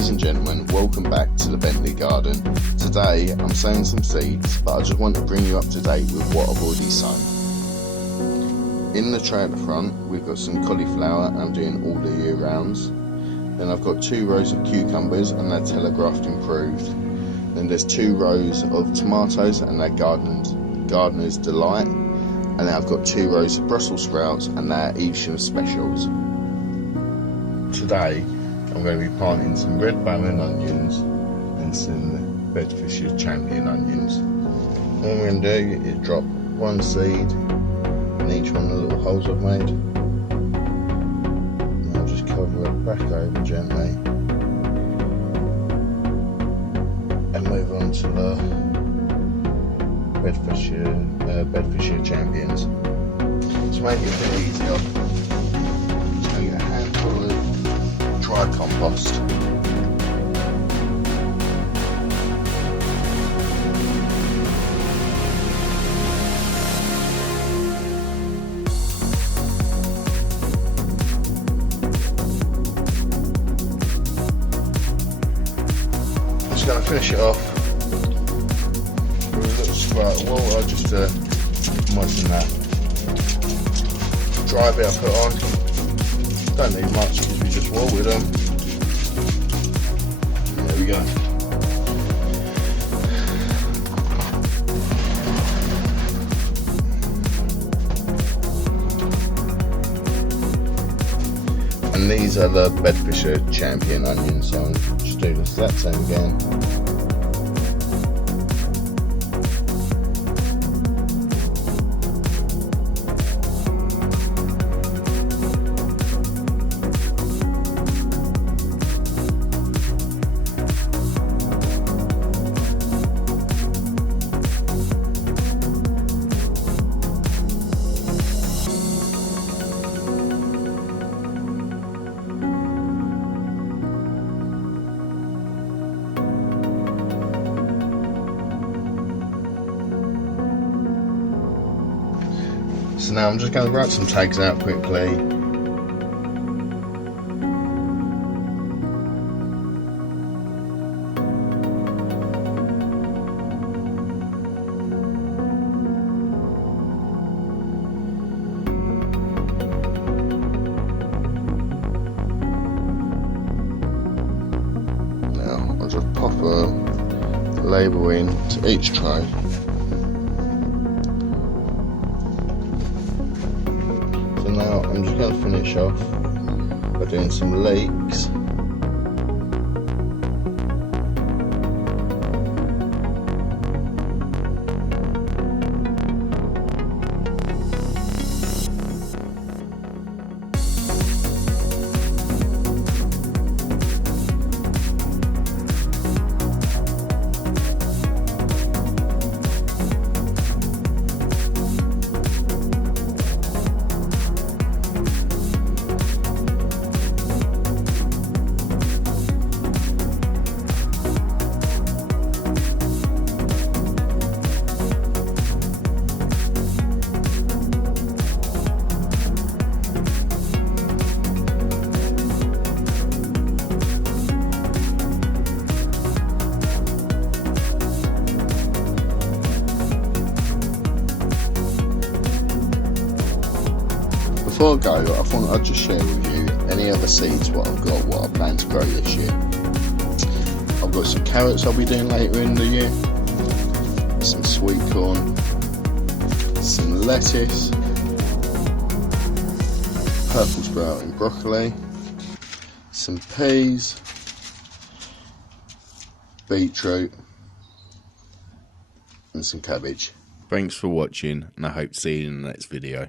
Ladies and gentlemen, welcome back to the Bentley Garden. Today I'm sowing some seeds, but I just want to bring you up to date with what I've already sown. In the tray at the front we've got some cauliflower I'm doing all the year rounds. Then I've got 2 rows of cucumbers and they're telegraphed improved. Then there's 2 rows of tomatoes and they're Gardener's Delight. And then I've got 2 rows of Brussels sprouts and they're Evesham Specials. Today I'm going to be planting some red Barron onions and some Bedfordshire Champion onions. What I'm going to do is drop 1 seed in each one of the little holes I've made. And I'll just cover it back over gently and move on to the Bedfordshire Champions. To make it a bit easier, I'm just going to get a handful of dry compost. I'm just going to finish it off with a little squirt of water just to moisten that dry bit I put on. Don't need much because we just watered them. There we go. And these are the Bedfordshire Champion onions, so I'll just do the exact same again. So now I'm just going to write some tags out quickly. Now I'll just pop a label in to each tray. Now I'm just going to finish off by doing some leeks. Before I go, I thought I'd just share with you any other seeds what I've got, what I plan to grow this year. I've got some carrots I'll be doing later in the year, some sweet corn, some lettuce, purple sprouting broccoli, some peas, beetroot and some cabbage. Thanks for watching and I hope to see you in the next video.